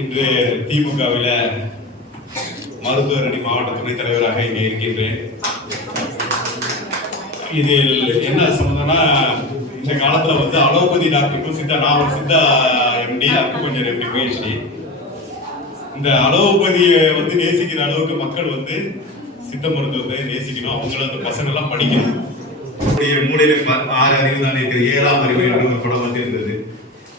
இன்று திமுகவில் மருத்துவர் அணி மாவட்ட துணைத் தலைவராக இங்கே இருக்கின்றேன். இதில் என்ன சொன்னதுன்னா இந்த காலத்தில் வந்து அலோபதி டாக்டருக்கும் சித்தா நான் ஒரு Siddha MD acupuncture MD PhD இந்த அலோபதியை வந்து நேசிக்கிற அளவுக்கு மக்கள் வந்து சித்த மருத்துவத்தை நேசிக்கணும். அவங்கள அந்த பசங்க எல்லாம் படிக்கணும் மூலையில ஆறு அறிவு தான் இருக்கிற ஏழாம் அறிவு என்று ஒரு படம் வந்திருந்தது.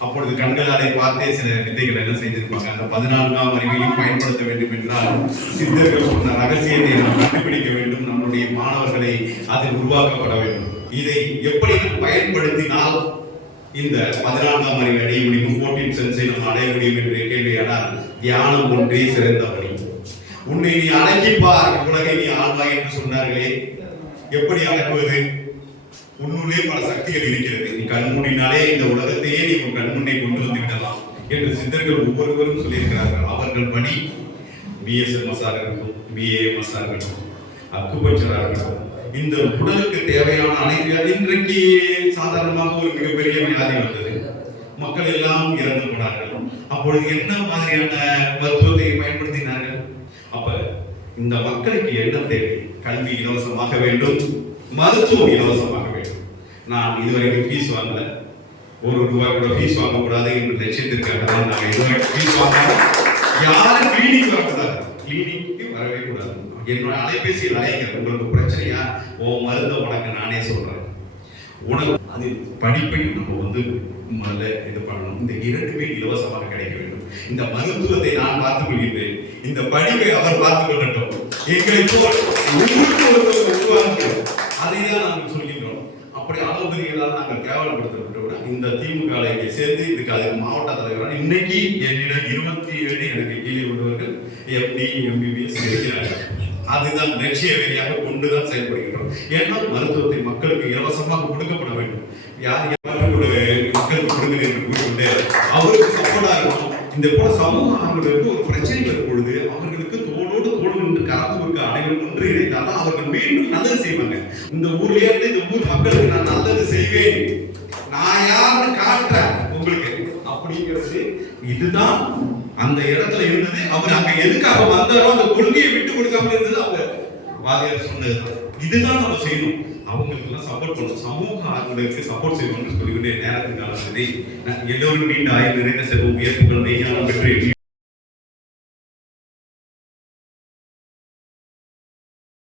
அப்பொழுது கண்களாலே பார்த்தே சில வித்தைகள் என்ன செய்திருப்பாங்க அந்த பதினான்காம் அறிவையும் பயன்படுத்த வேண்டும் என்றால் சித்தர்கள் சொன்ன ரகசியத்தை நாம் கண்டுபிடிக்க வேண்டும். நம்முடைய மாணவர்களை அதில் உருவாக்கப்பட வேண்டும். இதை எப்படி பயன்படுத்தினால் இந்த பதினான்காம் அறிவை அடைய முடியும் போட்டின் சென்ஸை நாம் அடைய முடியும் என்று கேள்வியானால் தியானம் ஒன்றே சிறந்த வழி. உன்னை நீ அடக்கிப்பார் உலகை நீ ஆழ்வாய் என்று சொன்னார்களே. எப்படி அடக்குவது? உன்னுள்ளே பல சக்திகள் இருக்கிறது. நீ கண்முடினாலே இந்த உலகத்தையே நீ உன் கண்முன்னே கொண்டு வந்து விடலாம் என்று சித்தர்கள் ஒவ்வொருவரும் சொல்லியிருக்கிறார்கள். அவர்கள் படி பிஎஸ்எம்எஸ்ஆர் இருக்கட்டும் பிஏஎம்எஸ்ஆர் இருக்கட்டும் அக்குபஞ்சராக இருக்கட்டும் இந்த உடலுக்கு தேவையான அனைத்து இன்றைக்கு சாதாரணமாக ஒரு மிகப்பெரிய வியாதி வந்தது. மக்கள் எல்லாம் இறந்து போனார்கள் அப்பொழுது என்ன மாதிரியான மருத்துவத்தை பயன்படுத்தினார்கள்? அப்ப இந்த மக்களுக்கு என்ன தேவை? கல்வி இலவசமாக வேண்டும் மருத்துவம் இலவசமாக நான் இதுவரைக்கும் ஃபீஸ் வாங்கல. ஒரு ரூபாய் கூட ஃபீஸ் வாங்கக்கூடாது என்று லட்சியத்திற்காக தான் நாங்கள் இதுவரைக்கும் ஃபீஸ் வாங்கல. யாரும் கிளினிக் வரக்கூடாது கிளினிக்கு வரவே கூடாது. என்னோட அலைபேசியில் அலைங்க உங்களுக்கு பிரச்சனையா? உன் மருந்தை உனக்கு நானே சொல்றேன். உனக்கு அது படிப்பை நம்ம வந்து முதல்ல இது பண்ணணும். இந்த இரண்டுமே இலவசமாக கிடைக்க வேண்டும். இந்த மருத்துவத்தை நான் பார்த்துக் கொள்கிறேன் இந்த படிப்பை அவர் பார்த்துக் கொள்ளட்டும். எங்களை போல் உங்களுக்கு ஒருத்தர் உருவாங்க அதை தான் நாங்கள் சொல்கின்றோம் அப்படி அலோபதிகளால் நாங்கள் கேவலப்படுத்தப்பட்டவுடன் இந்த திமுக இங்கே சேர்ந்து இதுக்கு அதுக்கு மாவட்ட தலைவரான இன்னைக்கு என்னிடம் இருபத்தி ஏழு எனக்கு கீழே உள்ளவர்கள் எம்டி எம்பிபிஎஸ் இருக்கிறார்கள் அதுதான் லட்சிய வேலையாக கொண்டுதான் செயல்படுகின்றோம். ஏன்னா மருத்துவத்தை மக்களுக்கு இலவசமாக கொடுக்கப்பட வேண்டும். யார் யாருக்கு மக்களுக்கு கொடுங்க என்று கூறிக்கொண்டு அவருக்கு சப்போர்ட்டா இருக்கும் இந்த போல சமூக ஆர்வலருக்கு ஒரு பிரச்சனை வரும் பொழுது அவர்களுக்கு தோளோடு தோல் நின்று கலந்து கொடுக்க அனைவரும் ஒன்று இணைத்தால் அவர்கள் மீண்டும் நல்லது செய்வாங்க. இந்த ஊர்லேயே இந்த ஊர் மக்களுக்கு நான் நல்லது செய்வேன். நான் யாருன்னு காட்டுறேன் உங்களுக்கு அப்படிங்கிறது இதுதான் அந்த இடத்துல இருந்தது. அவர் அங்க எதுக்காக வந்தாரோ அந்த கொள்கையை விட்டு கொடுக்காம இருந்தது அவங்க வாதியார் சொன்னது. இதுதான் நம்ம செய்யணும். அவங்களுக்கு எல்லாம் சப்போர்ட் பண்ணணும். சமூக ஆர்வலருக்கு சப்போர்ட் செய்யணும்னு சொல்லிக்கிட்டே நேரத்துக்கு காலம் சரி எல்லோரும் நீண்ட ஆய்வு நிறைந்த செல்வம் ஏற்றுக்கொள்ள மெய்ஞானம் பெற்று